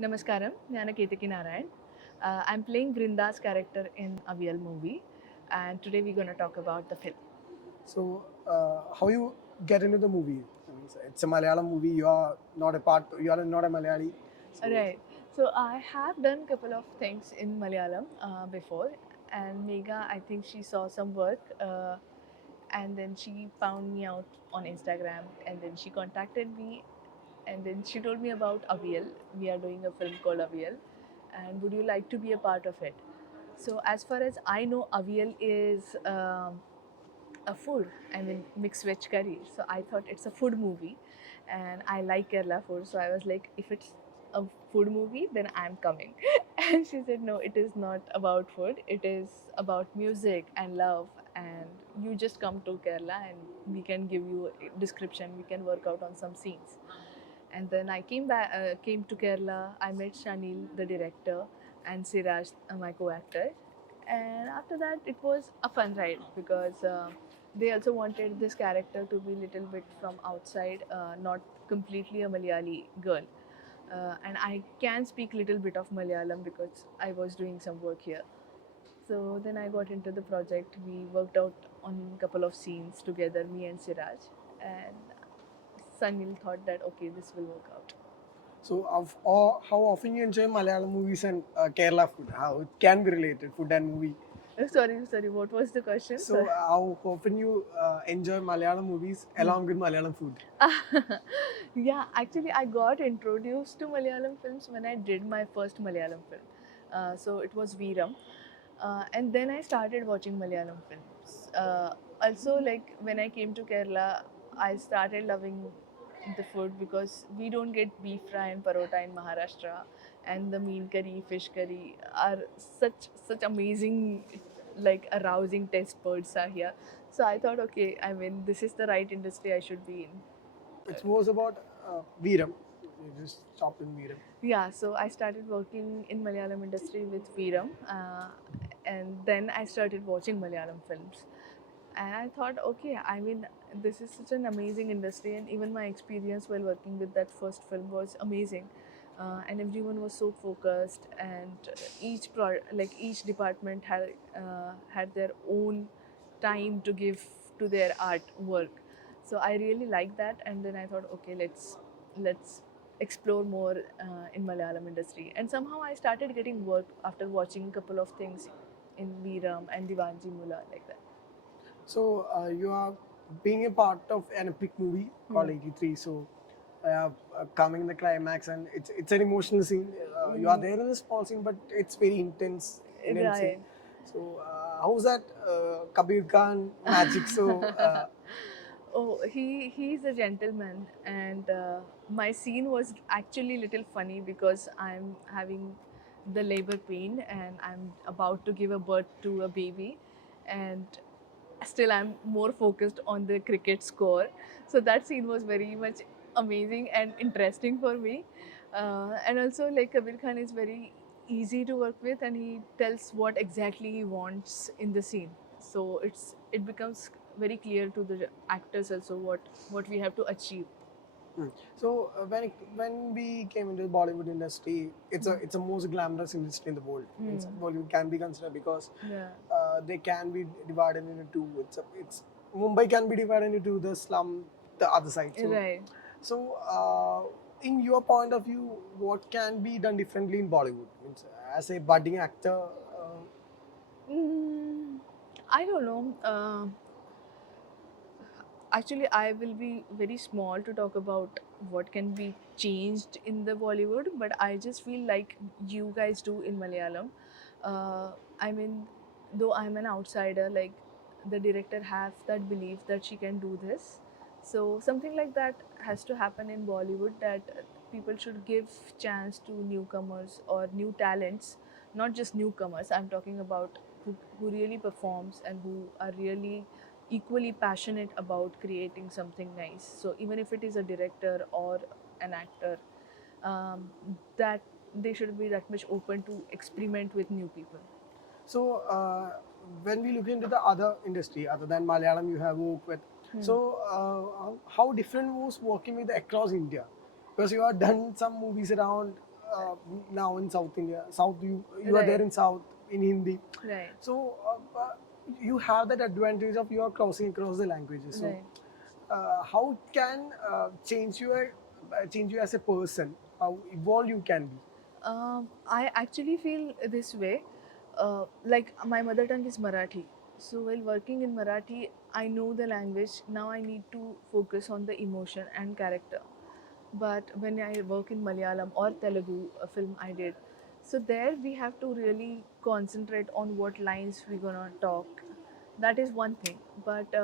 Namaskaram, I am Ketaki Narayan. I'm playing Vrinda's character in Avial movie, and today we're going to talk about the film. So, how you get into the movie? I mean, it's a Malayalam movie. You are not a part. You are not a Malayali. So, Right. So I have done couple of things in Malayalam before, and Megha, I think she saw some work, and then she found me out on Instagram, and then she contacted me, and then she told me about Avial. We are doing a film called Avial, and would you like to be a part of it? So as far as I know, Avial is a food. I mean, mixed veg curry. So I thought it's a food movie, and I like Kerala food. So I was like, if it's a food movie, then I'm coming. And she said, no, it is not about food. It is about music and love. And you just come to Kerala, and we can give you a description. We can work out on some scenes. And then I came to Kerala. I met Shanil, the director, and Siraj, my co-actor. And after that, it was a fun ride because they also wanted this character to be a little bit from outside, not completely a Malayali girl. And I can speak little bit of Malayalam because I was doing some work here. So then I got into the project. We worked out on a couple of scenes together, me and Siraj. And Sunil thought that okay, this will work out. how often you enjoy Malayalam movies and Kerala food? How it can be related, food and movie. Sorry. What was the question? So, Sorry. how often you enjoy Malayalam movies along with Malayalam food? Yeah, actually, I got introduced to Malayalam films when I did my first Malayalam film. So it was Veeram. And then I started watching Malayalam films. Also, like when I came to Kerala, I started loving the food because we don't get beef fry and parota in Maharashtra, and the mean curry, fish curry are such amazing, like arousing taste buds are here. So I thought, okay, I mean, this is the right industry I should be in. It was about Veeram. You just stopped in Veeram. Yeah, so I started working in Malayalam industry with Veeram, and then I started watching Malayalam films. And I thought, okay, I mean, this is such an amazing industry, and even my experience while working with that first film was amazing. And everyone was so focused, and each department had their own time to give to their artwork. So I really liked that, and then I thought, okay, let's explore more in Malayalam industry. And somehow I started getting work after watching a couple of things in Veeram and Divanji Mula like that. So, you are being a part of an epic movie called 83. So, coming in the climax, and it's an emotional scene. You are there in a small scene, but it's very intense scene. Right. So, how's that Kabir Khan magic? So, Oh, he's a gentleman, and my scene was actually little funny because I'm having the labor pain and I'm about to give a birth to a baby, and still I'm more focused on the cricket score. So that scene was very much amazing and interesting for me. And also, like Kabir Khan is very easy to work with, and he tells what exactly he wants in the scene. So it becomes very clear to the actors also what we have to achieve. so when we came into the Bollywood industry, it's a most glamorous industry in the world. Bollywood can be considered because Yeah. they can be divided into two. It's Mumbai can be divided into the slum, the other side. So, Right. in your point of view, what can be done differently in Bollywood? Means, as a budding actor, Mm, I don't know. Actually, I will be very small to talk about what can be changed in the Bollywood, but I just feel like you guys do in Malayalam. I mean, though I'm an outsider, like the director has that belief that she can do this. So something like that has to happen in Bollywood, that people should give chance to newcomers or new talents, not just newcomers. I'm talking about who really performs and who are really equally passionate about creating something nice. So even if it is a director or an actor, um, that they should be that much open to experiment with new people. so when we look into the other industry other than Malayalam, you have worked with. So, how different was working with across India? Because you have done some movies around uh, now in South India. South, you are there Right. in South in Hindi. Right. So you have that advantage of you are crossing across the languages. So Right. how can change you as a person? How evolved you can be? I actually feel this way. Like my mother tongue is Marathi. So while working in Marathi, I know the language. Now I need to focus on the emotion and character. But when I work in Malayalam or Telugu, a film I did, so there we have to really concentrate on what lines we're gonna talk. That is one thing. But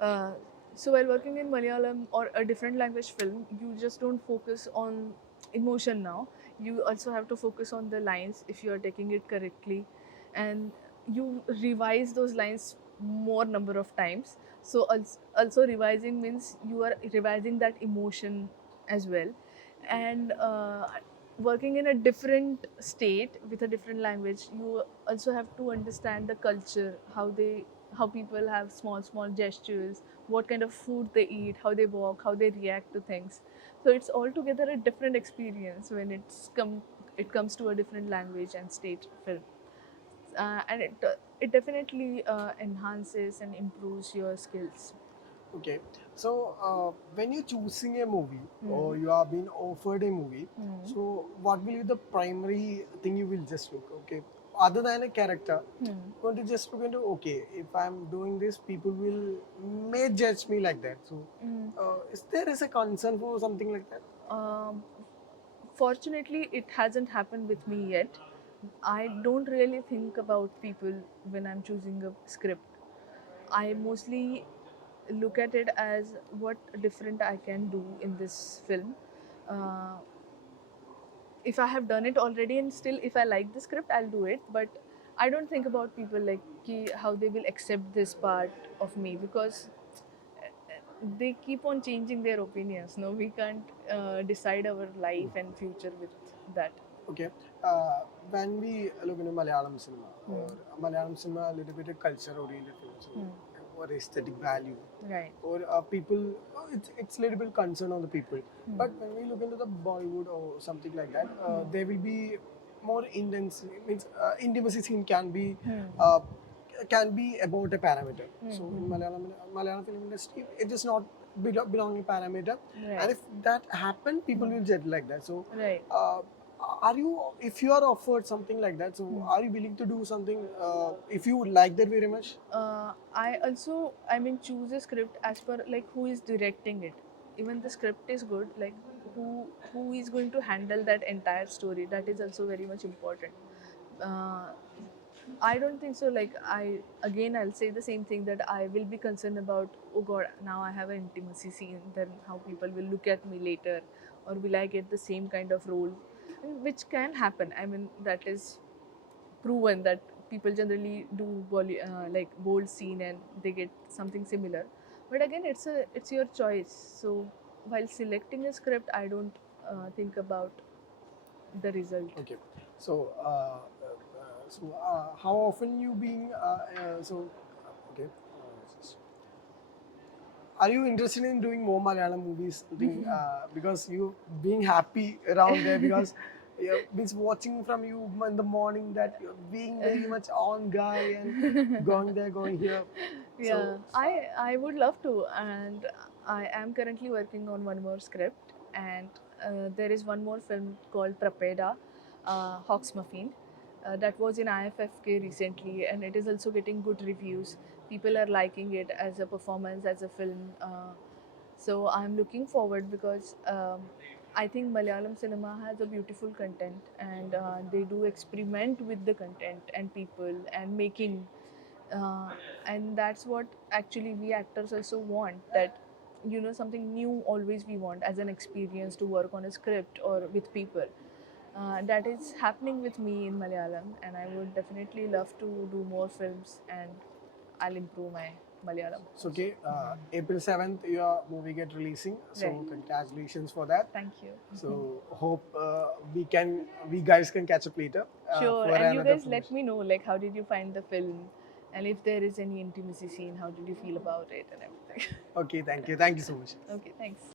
uh, so while working in Malayalam or a different language film, you just don't focus on emotion now. You also have to focus on the lines if you are taking it correctly, and you revise those lines more number of times. So also revising means you are revising that emotion as well, and working in a different state with a different language, you also have to understand the culture, how people have small gestures, what kind of food they eat, how they walk, how they react to things. So it's altogether a different experience when it comes to a different language and state film, and it definitely enhances and improves your skills. Okay, so when you're choosing a movie Hmm. or you are being offered a movie, Hmm. so what will be the primary thing you will just look? Okay, other than a character, Hmm. going to just look into, okay, if I'm doing this, people will may judge me like that. So, Hmm. is there is a concern for something like that? Um, Fortunately, it hasn't happened with me yet. I don't really think about people when I'm choosing a script. I mostly look at it as what different I can do in this film. Uh, if I have done it already and still if I like the script, I'll do it. But I don't think about people like how they will accept this part of me, because they keep on changing their opinions. No, we can't decide our life and future with that. Okay, uh, when we look into Malayalam cinema or Hmm. Malayalam cinema, a little bit of culture oriented film, so Hmm. or aesthetic value, Right. or people, it's a little bit concern on the people. Hmm. But when we look into the Bollywood or something like that, Hmm. there will be more intense. Means intimacy scene Hmm. uh, can be about a parameter. Hmm. So Hmm. in Malayalam film industry, it is not belonging parameter, Right. and if that happen, people will judge like that. So. Right. Uh, are you, if you are offered something like that, so Hmm. are you willing to do something if you like that very much? I also, I mean, choose a script as per like who is directing it. Even the script is good, like who is going to handle that entire story. That is also very much important. Uh, I don't think so. Like I'll say the same thing, that I will be concerned about. Oh God, now I have an intimacy scene. Then how people will look at me later, or will I get the same kind of role, and which can happen. I mean, that is proven that people generally do like bold scene and they get something similar. But again, it's your choice. So while selecting a script, I don't think about the result. Okay, so how often you being okay, just- are you interested in doing more Malayalam movies? Something because you being happy around there because. Yeah, means watching from you in the morning that you're being very much on guy and going there, going here. So, Yeah, I would love to, and I am currently working on one more script, and there is one more film called Prapeda, Hawks Muffin, that was in IFFK recently, and it is also getting good reviews. People are liking it as a performance, as a film. So I'm looking forward, because I think Malayalam cinema has a beautiful content, and they do experiment with the content and people and making, uh, and that's what actually we actors also want. That something new always we want as an experience to work on a script or with people. That is happening with me in Malayalam, and I would definitely love to do more films, and I'll improve my Malayalam so also. okay, April 7th, your movie get releasing. Right. So congratulations for that. Thank you. So hope we guys can catch up later Sure. for And you another guys film. let me know, like, how did you find the film? And if there is any intimacy scene, how did you feel about it and everything? Okay, thank you so much. Okay, thanks.